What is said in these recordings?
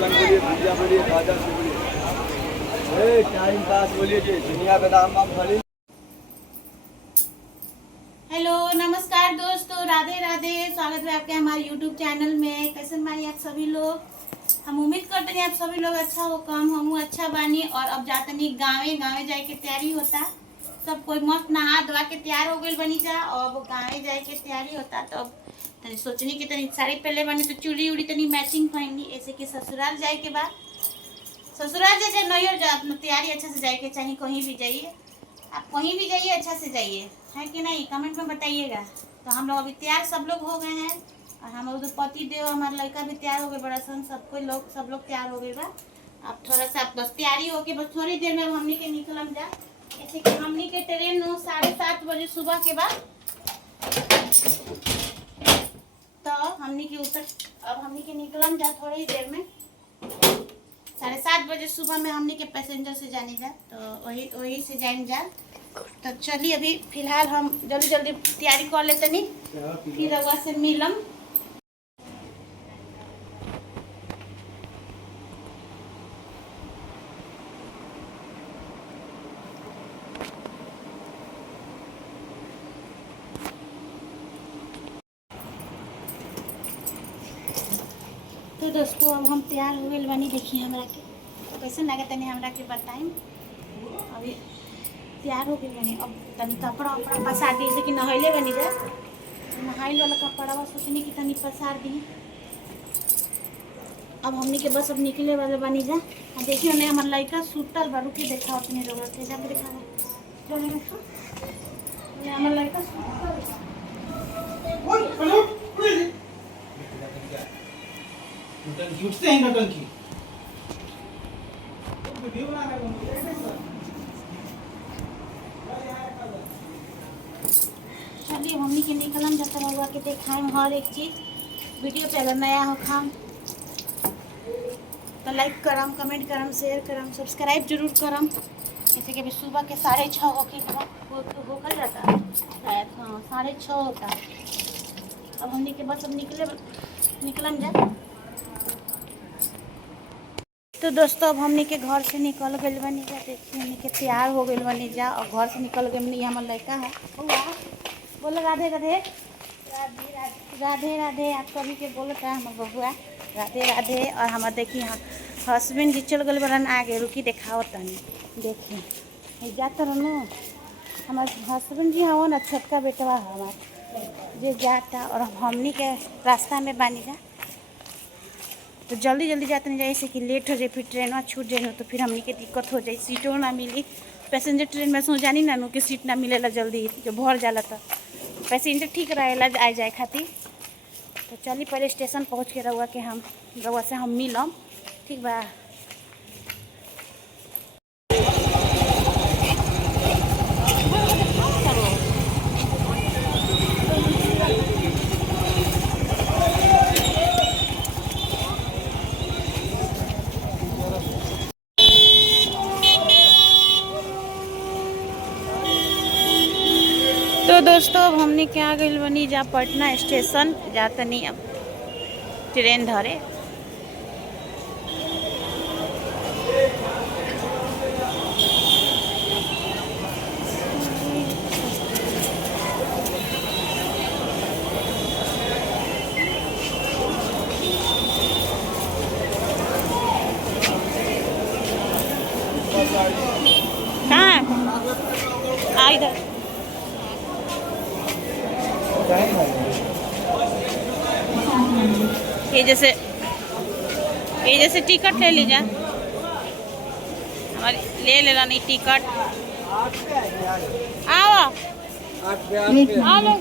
बोलिए भुजिया बोलिए गाजर से बोलिए टाइम पास बोलिए जी दुनिया बादाम आप खाली। हेलो नमस्कार दोस्तों, राधे राधे। स्वागत है आपके हमारे यूट्यूब चैनल में। कैसे बानी आप सभी लोग? हम उम्मीद करते हैं आप सभी लोग अच्छा हो, कम हम अच्छा बानी। और अब जाते नहीं गाँवे जाए के तैयारी होता। सब कोई मस्त नहा धोआ के तैयार हो गई बनी जा। और वो गाँवे जाए के तैयारी होता तो अब तनी सोचनी कि तनी साड़ी पहले बनी तो चूड़ी उड़ी तनी मैचिंग पहननी। ऐसे कि ससुराल जाए के बाद ससुराल जाए नैहर जा अपना तैयारी अच्छा से जाए के, चाहे कहीं भी जाइए आप, कहीं भी जाइए अच्छा से जाइए, है कि नहीं? कमेंट में बताइएगा। तो हम लोग अभी तैयार सब लोग हो गए हैं। और हम उधर पति देव हमारा लड़का भी तैयार हो गए, बड़ा सन सब लोग तैयार हो गए बा। अब थोड़ा सा बस तैयारी होके बस थोड़ी देर में हमनी के निकलम जा। ऐसे कि हमनी के ट्रेन 7:30 बजे सुबह के बाद, तो हमनी के अब हमनी के निकलम जा थोड़ी ही देर में। 7:30 बजे सुबह में हमनी के पैसेंजर से जाने जा, तो वही से जाए जा। तो चलिए अभी फिलहाल हम जल्दी जल्दी तैयारी कर लेते नहीं, फिर रउआ से मिलम। तो दोस्तों अब हम तैयार हो गए बनी। देखिए हमरा के तो कैसे लगे तनी हमरा के बताएं। अभी तैयार हो गई बनी। अब तनी कपड़ा वपड़ा पसार दी, जैसे कि नहैले बनी जा। नहाइल वाला कपड़ा सोचनी कि तनी पसार दी। अब हमनी के बस अब निकले वाले बनी जा। देखिए नहीं हमारे लड़का सुतल बा, रुकी देखा अपने जरूरत है जाके देखा हमारे लड़का उठते हैं नौटंकी वीडियो बना रहे चलिए हमनी के निकलम जब तक हुआ के देखाएं हर एक चीज़। वीडियो पे अगर नया हो खाम तो लाइक करम, कमेंट करम, शेयर करम, सब्सक्राइब जरूर करम। जैसे कि अभी सुबह के 6:30 होकर जाता शायद, हाँ 6:30 होता। अब हमनी के बस अब निकलम जा। तो दोस्तों अब हमनी के घर से निकल गए बनी जा। देखिए हमनी के तैयार हो गए बनी जा और घर से निकल गए बनी। हमारा लड़का है बोलो राधे राधे राधे राधे। आप सभी के बोलता है हमारे बबुआ राधे राधे। और हमारे देखिए हाँ हस्बैंड जी चल गए बरन आगे, रुकी देखाओ तनी। देखिए जाता रहनो हमारे हस्बैंड जी हाँ ना, छोटका बेटवा है हमारे जे जाता। और हमनी के रास्ता में बानी जा, तो जल्दी जल्दी जाते नहीं जाए, ऐसे कि लेट हो जाए, फिर ट्रेन छूट जाए तो फिर हमनी के दिक्कत हो जाए, सीटों ना मिली। पैसेंजर ट्रेन में सो जानी ना कि सीट ना मिलेला जल्दी, जो भर जाला तो पैसेंजर ठीक रहेला आ जाए खातिर। तो चलिए पहले स्टेशन पहुँच के रउआ से हम मिलम, ठीक बा? तो दोस्तों अब हमने क्या गई बनी जा पटना स्टेशन जाता नहीं अब ट्रेन धरे। कहाँ आ इधर ये जैसे टिकट ले लीजिए हमारी, ले लेना नहीं टिकट। आओ आओ लोग।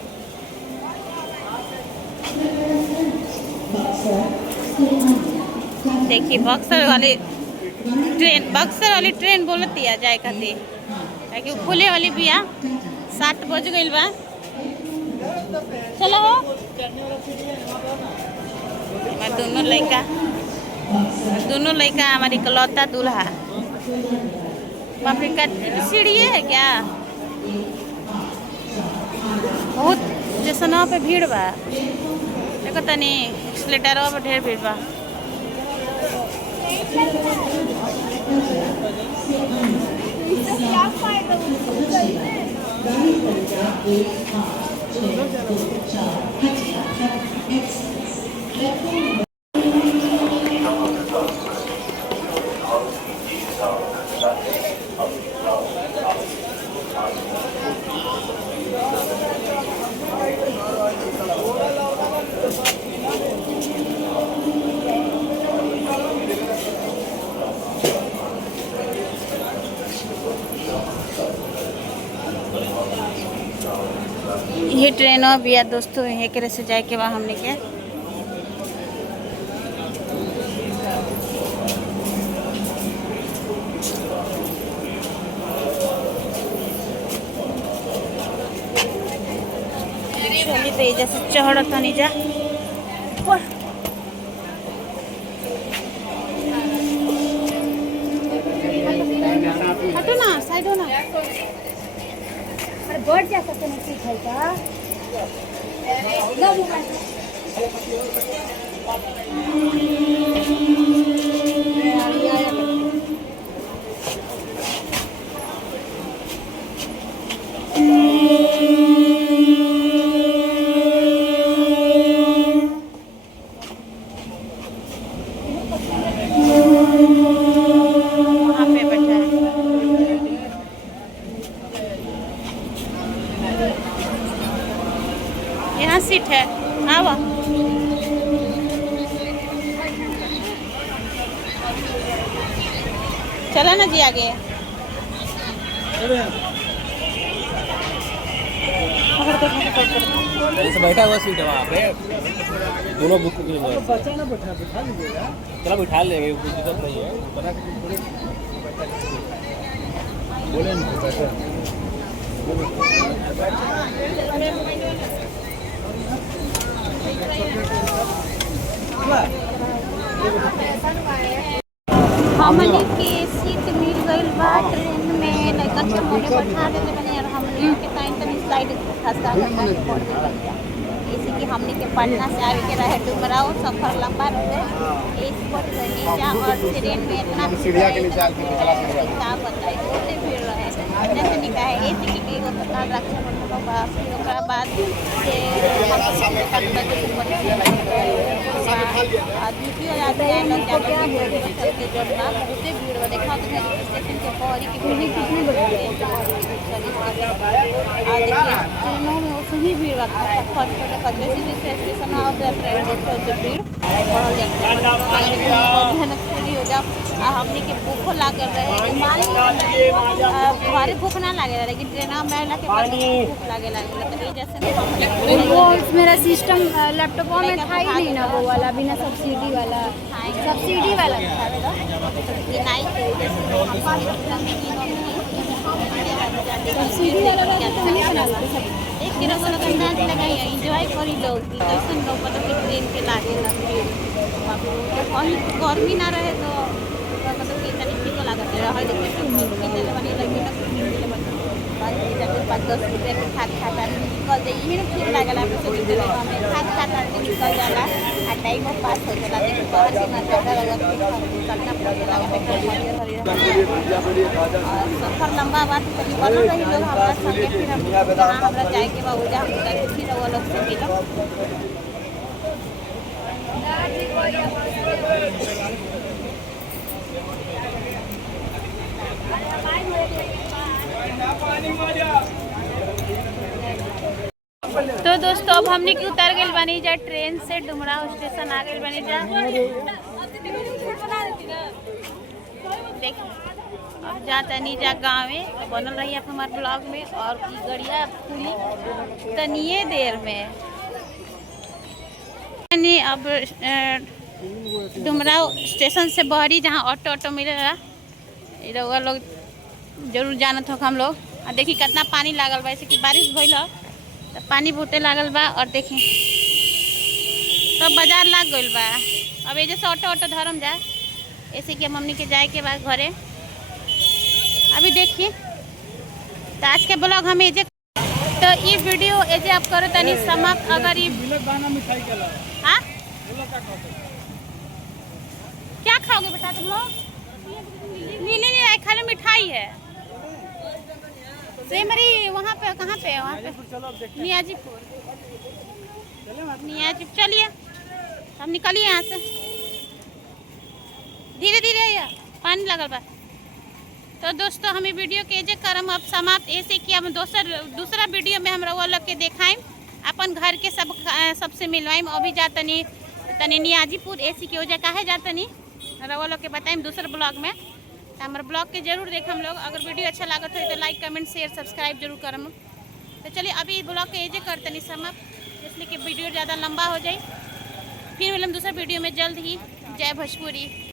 देखिए बक्सर वाली ट्रेन बोलती है जाए खातिर, ताकि खुले वाली भी आ 7 बज गई बा। चलो हो दोनों लड़का हमारी इकलौता दूल्हा। बाप रे का सीढ़ी है क्या? बहुत स्टेशनों पे भीड़ बा, देखो तनी एक्सीलेटरवा पर ढेर भीड़ बा। ये ट्रेनों भी है दोस्तों, एकरे से जाए के बाद हमने के चली तो जैसे चढ़ तनी जा हटो ना, साइड हो ना। अरे बढ़ जा सकते नहीं सीख है का वहाँ पे बैठा है। यहाँ सीट है, आवा। चला ना जी आगे। बैठा हुआ सीट है वहाँ पे, दोनों बुक चलो बिठा लेंगे, कुछ दिक्कत नहीं है। बोले हमनी के सीट मिल गइल बा ट्रेन में, लड़का के मोने बैठा देले बने यार। हमनी के टाइम तनी साइड खस्ता लगा के पड़ गइल। जैसे कि हमनी के पटना से आवे के रहे डुमराव, सफर लंबा रहे इस पर नीचा, और ट्रेन में इतना सीढ़िया के नीचे क्या बताई होते भीड़ रहे जैसे निकाय ऐसे कि एगो तो काल रक्षा बंधन बा, फिर ओकरा बाद से द्वितीय यात्री आए लोग जाकर के जोड़ना बहुते भीड़ बा। देखा तो स्टेशन के पहरी की भीड़ कितनी बड़ी है। और देखिए ट्रेनों में उससे ही भीड़ बा, फर्स्ट जैसे जैसे स्टेशन आओ तो ट्रेन देखते हो भीड़ बढ़ल जाता हो जाओ। हमने के भूखो लागल रहे, मान घरे भूख ना लागे लेकिन ट्रेन में आने के बाद भूख लागे जैसे वो मेरा सिस्टम लैपटॉप में था ही नहीं ना, वो वाला बिना सब्सिडी वाला सब्सिडी वाला सब्सिडी वाला एक किलो को अंदाज लगाइए, इंजॉय करी लोग कैसे लोग मतलब ट्रेन के लागे कहीं गर्मी ना रहे तो मतलब कि तनी ठीक लागत रहे। पाँच 10 रुपये के खाद खाता निकल जाए, ये ठीक लागला हमें खाद खाता निकल जाला आ टाइम पास हो जाला। देखो बाहर से ना ज़्यादा लगत करना पड़ेगा, सफर लंबा बात तनी बनल रही लोग हमारा संगे। फिर हम जहाँ हमरा जाए के बाद वजह हम फिर वो लोग से मिलो। तो दोस्तों अब हमने की उतर गए बनी जा ट्रेन से, डुमराव स्टेशन आ गए बनी जा। देख अब जाता नहीं जा गाँव में, बनल रही आप हमारे ब्लॉग में। और की गड़िया खुली तनिए देर में। अब डुमराव स्टेशन से बहरी जहाँ ऑटो मिलेगा रउआ लोग जरूर जानत हो हम लोग। और देखी कितना पानी लागल बा, ऐसे कि बारिश भइल हो तो पानी बहुते लागल बा। और देखी सब बाजार लाग गइल बा। अब ये जैसे ऑटो धरम जा, ऐसे कि मम्मी के जाए के बाद घरे। अभी देखिए तो आज के ब्लॉग हमें जे तो ये वीडियो एजे आप करो तनी समाप्त। अगर ये क्या खाओगे बेटा तुम लोग? नहीं खाली मिठाई है। सेमरी वहाँ पे, कहाँ पे है? वहाँ पे नियाजीपुर। चलिए हम निकलिए यहाँ से, धीरे धीरे या पानी लगल बा। तो दोस्तों हमें वीडियो के जे करम अब समाप्त ऐसे कि हम दूसरा वीडियो में हम रउआ लोग के देखाएं, अपन घर के सबसे मिलवाएं। अभी जातनी तनी नियाजीपुर ऐसी की वजह काहे जातनी रउआ लोग के बताएं दूसरे ब्लॉग में। तो हमारे ब्लॉग के जरूर देख हम लोग। अगर वीडियो अच्छा लागत हो तो लाइक कमेंट शेयर सब्सक्राइब जरूर करम। तो चलिए अभी ब्लॉग के एजे करतनी समाप्त, इसलिए कि वीडियो ज़्यादा लंबा हो जाए। फिर मिलम दूसरा वीडियो में जल्द ही। जय भोजपुरी।